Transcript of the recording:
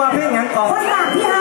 ว่าเพลงหยังก่อน คนหลังที่ห